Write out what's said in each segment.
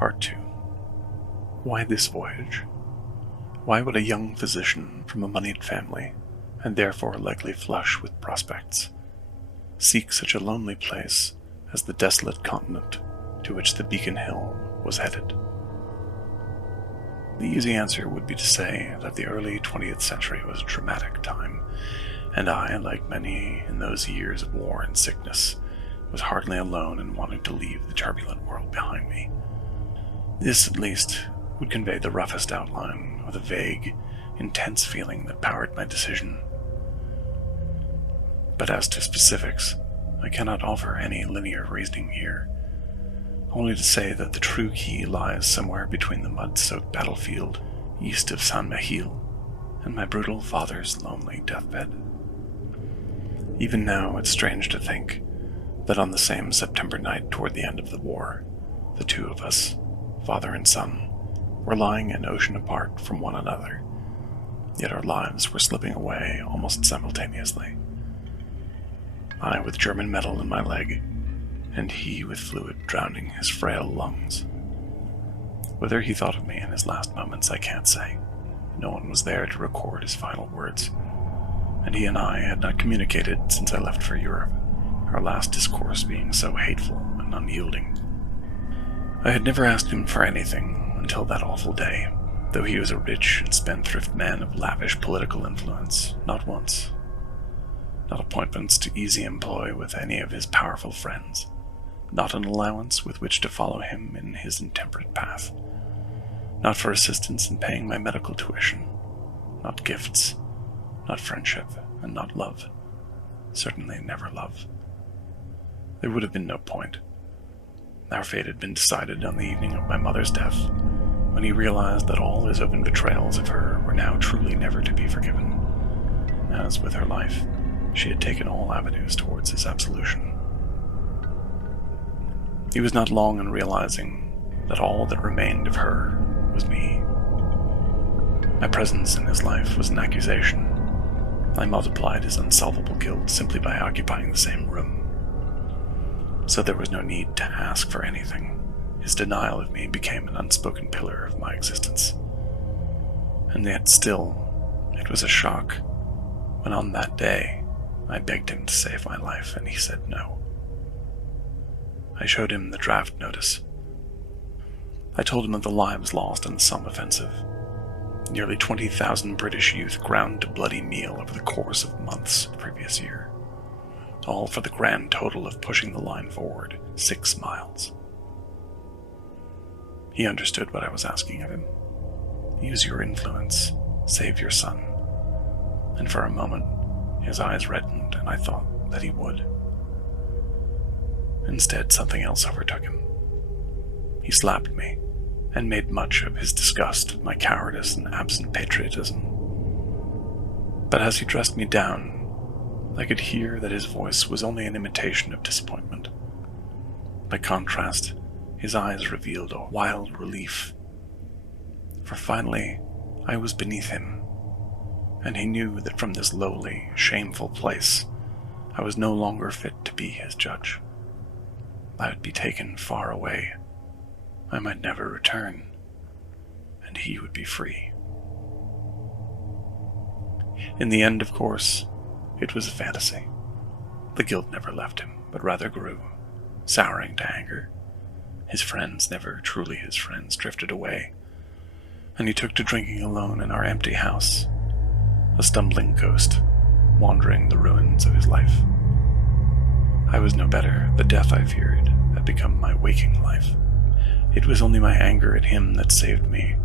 Part 2. Why this voyage? Why would a young physician from a moneyed family, and therefore likely flush with prospects, seek such a lonely place as the desolate continent to which the Beacon Hill was headed? The easy answer would be to say that the early 20th century was a dramatic time, and I, like many in those years of war and sickness, was hardly alone in wanting to leave the turbulent world behind me. This, at least, would convey the roughest outline of the vague, intense feeling that powered my decision. But as to specifics, I cannot offer any linear reasoning here, only to say that the true key lies somewhere between the mud-soaked battlefield east of San Miguel and my brutal father's lonely deathbed. Even now, it's strange to think that on the same September night toward the end of the war, the two of us, father and son, were lying an ocean apart from one another, yet our lives were slipping away almost simultaneously. I with German metal in my leg, and he with fluid drowning his frail lungs. Whether he thought of me in his last moments, I can't say. No one was there to record his final words, and he and I had not communicated since I left for Europe, our last discourse being so hateful and unyielding. I had never asked him for anything until that awful day, though he was a rich and spendthrift man of lavish political influence, not once. Not appointments to easy employ with any of his powerful friends, not an allowance with which to follow him in his intemperate path, not for assistance in paying my medical tuition, not gifts, not friendship, and not love, certainly never love. There would have been no point. Our fate had been decided on the evening of my mother's death, when he realized that all his open betrayals of her were now truly never to be forgiven, as with her life, she had taken all avenues towards his absolution. He was not long in realizing that all that remained of her was me. My presence in his life was an accusation. I multiplied his unsolvable guilt simply by occupying the same room. So there was no need to ask for anything. His denial of me became an unspoken pillar of my existence. And yet still, it was a shock when on that day I begged him to save my life and he said no. I showed him the draft notice. I told him of the lives lost in the Somme offensive. Nearly 20,000 British youth ground to bloody meal over the course of months the previous year, all for the grand total of pushing the line forward 6 miles. He understood what I was asking of him. Use your influence, save your son. And for a moment, his eyes reddened, and I thought that he would. Instead, something else overtook him. He slapped me, and made much of his disgust at my cowardice and absent patriotism. But as he dressed me down, I could hear that his voice was only an imitation of disappointment. By contrast, his eyes revealed a wild relief. For finally, I was beneath him, and he knew that from this lowly, shameful place, I was no longer fit to be his judge. I would be taken far away. I might never return, and he would be free. In the end, of course, it was a fantasy. The guilt never left him, but rather grew, souring to anger. His friends, never truly his friends, drifted away, and he took to drinking alone in our empty house, a stumbling ghost, wandering the ruins of his life. I was no better. The death I feared had become my waking life. It was only my anger at him that saved me,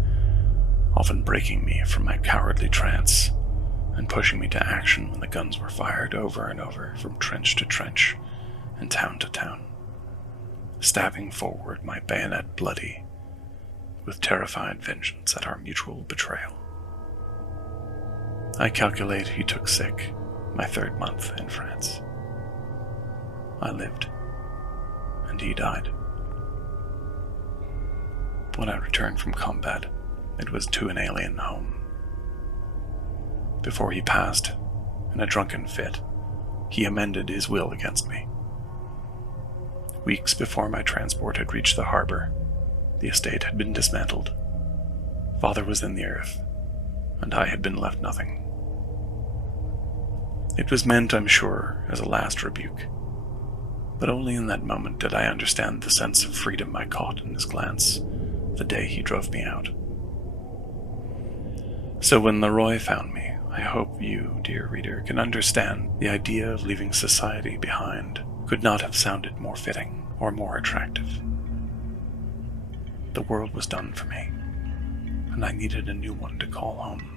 often breaking me from my cowardly trance and pushing me to action when the guns were fired over and over from trench to trench and town to town, stabbing forward my bayonet bloody, with terrified vengeance at our mutual betrayal. I calculate he took sick my 3rd month in France. I lived, and he died. When I returned from combat, it was to an alien home. Before he passed, in a drunken fit, he amended his will against me. Weeks before my transport had reached the harbor, The estate had been dismantled. Father was in the earth, and I had been left nothing. It was meant, I'm sure, as a last rebuke, but only in that moment did I understand the sense of freedom I caught in his glance the day he drove me out. So when Leroy found me, I hope you, dear reader, can understand the idea of leaving society behind could not have sounded more fitting or more attractive. The world was done for me, and I needed a new one to call home.